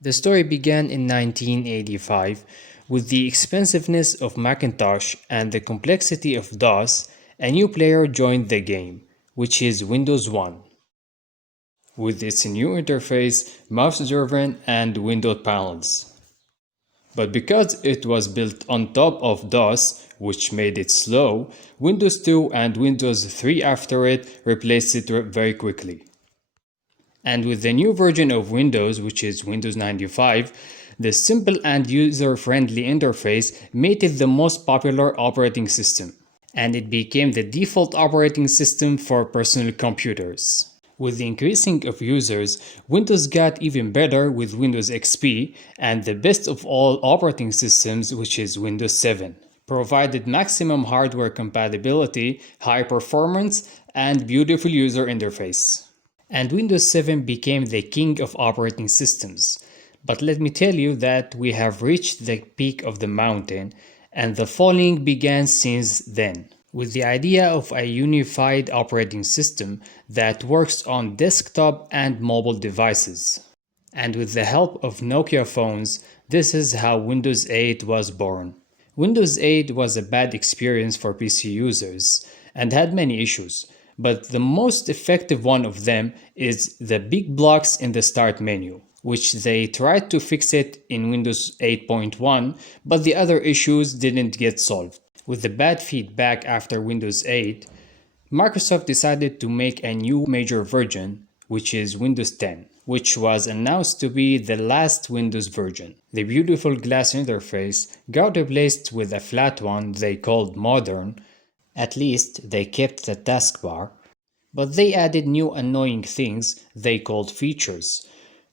The story began in 1985 with the expensiveness of Macintosh and the complexity of DOS. A new player joined the game, which is Windows 1, with its new interface, mouse-driven and windowed panels. But because it was built on top of DOS, which made it slow, Windows 2 and Windows 3 after it replaced it very quickly. And with the new version of Windows, which is Windows 95, the simple and user-friendly interface made it the most popular operating system, and it became the default operating system for personal computers. With the increasing of users, Windows got even better with Windows XP, and the best of all operating systems, which is Windows 7, provided maximum hardware compatibility, high performance, and beautiful user interface. And Windows 7 became the king of operating systems. But let me tell you that we have reached the peak of the mountain, and the falling began since then, with the idea of a unified operating system that works on desktop and mobile devices. And with the help of Nokia phones, this is how Windows 8 was born. Windows 8 was a bad experience for PC users and had many issues. But the most effective one of them is the big blocks in the start menu, which they tried to fix it in Windows 8.1, but the other issues didn't get solved. With the bad feedback after Windows 8, Microsoft decided to make a new major version, which is Windows 10, which was announced to be the last Windows version. The beautiful glass interface got replaced with a flat one they called Modern. At least they kept the taskbar, but they added new annoying things they called features,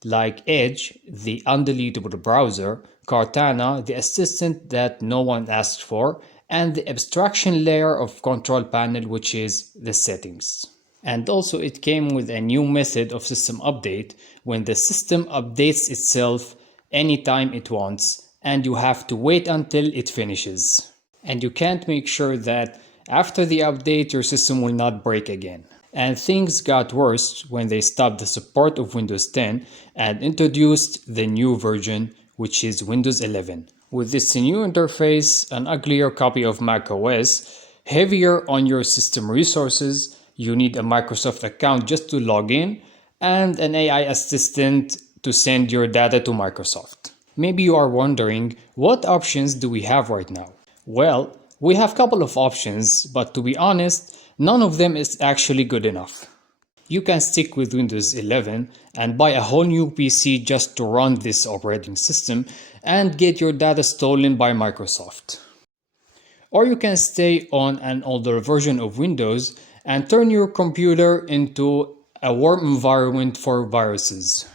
like Edge, the undeletable browser, Cortana, the assistant that no one asked for, and the abstraction layer of control panel, which is the settings. And also it came with a new method of system update when the system updates itself anytime it wants, and you have to wait until it finishes. And you can't make sure that after the update, your system will not break again. And things got worse when they stopped the support of Windows 10 and introduced the new version, which is Windows 11. With this new interface, an uglier copy of macOS, heavier on your system resources, you need a Microsoft account just to log in, and an AI assistant to send your data to Microsoft. Maybe you are wondering, what options do we have right now? Well, we have a couple of options, but to be honest, none of them is actually good enough. You can stick with Windows 11 and buy a whole new PC just to run this operating system and get your data stolen by Microsoft. Or you can stay on an older version of Windows and turn your computer into a warm environment for viruses.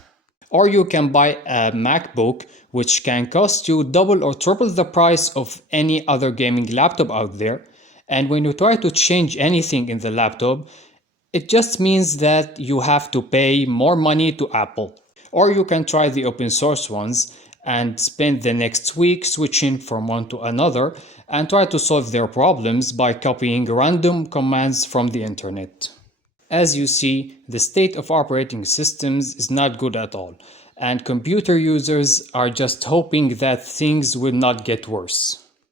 Or you can buy a MacBook, which can cost you double or triple the price of any other gaming laptop out there. And when you try to change anything in the laptop, it just means that you have to pay more money to Apple. Or you can try the open source ones and spend the next week switching from one to another and try to solve their problems by copying random commands from the internet. As you see, the state of operating systems is not good at all, and computer users are just hoping that things will not get worse.